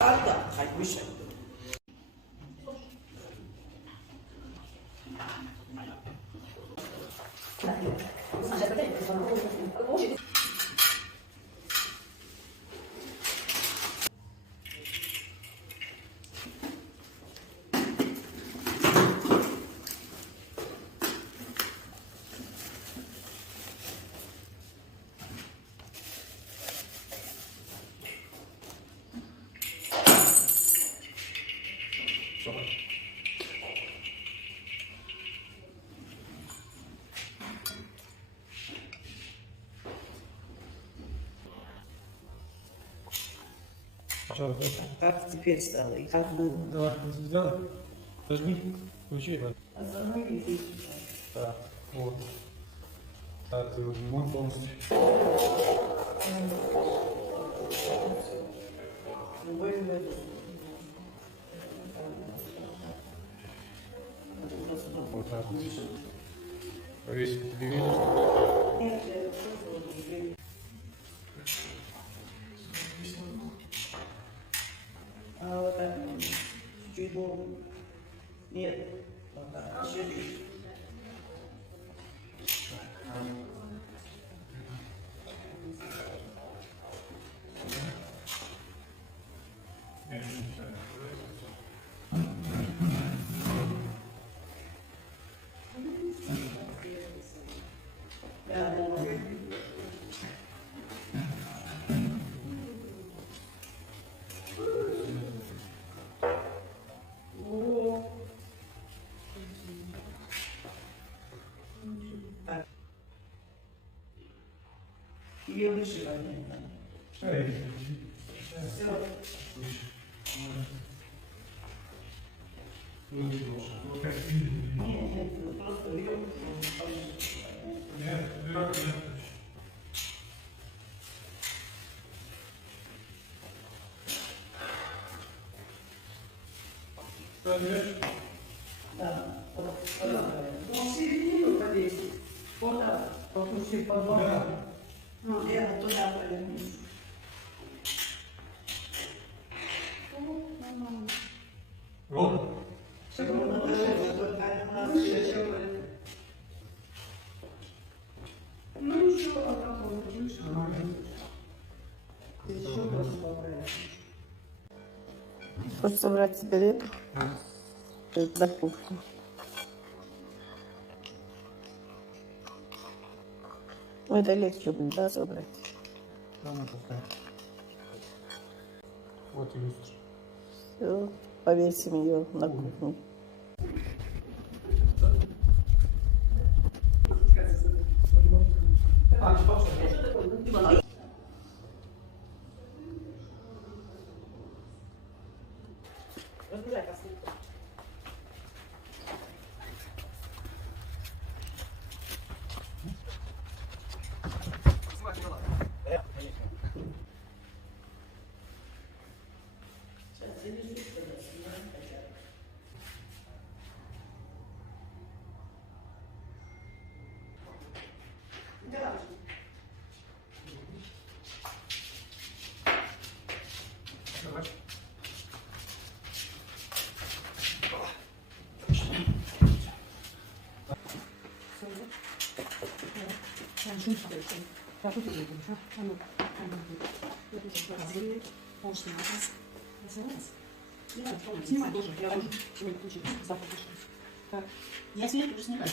Arda kaymış. Как теперь стало? И как было? Давай, сделай. Зажми. Включи его. Так, вот. Так, ты возьмем полностью. Вот так вот. Повесить телевизор. А вот так, чуть больше. Нет, вот так, чуть-чуть. Ее выше поднять. Все. Нет, просто ее да, в середину повесить. Вот так, попустив по два. Ну, я туда повернусь. Вот. Ну еще одна получилась. Еще поправишь. Хочешь собрать сигарету? За кухню. Это легче будет, да, собрать? Там это так. Вот и люстра. Все, повесим ее на кухню. Снимай тоже. Я снимаю, уже снимаю.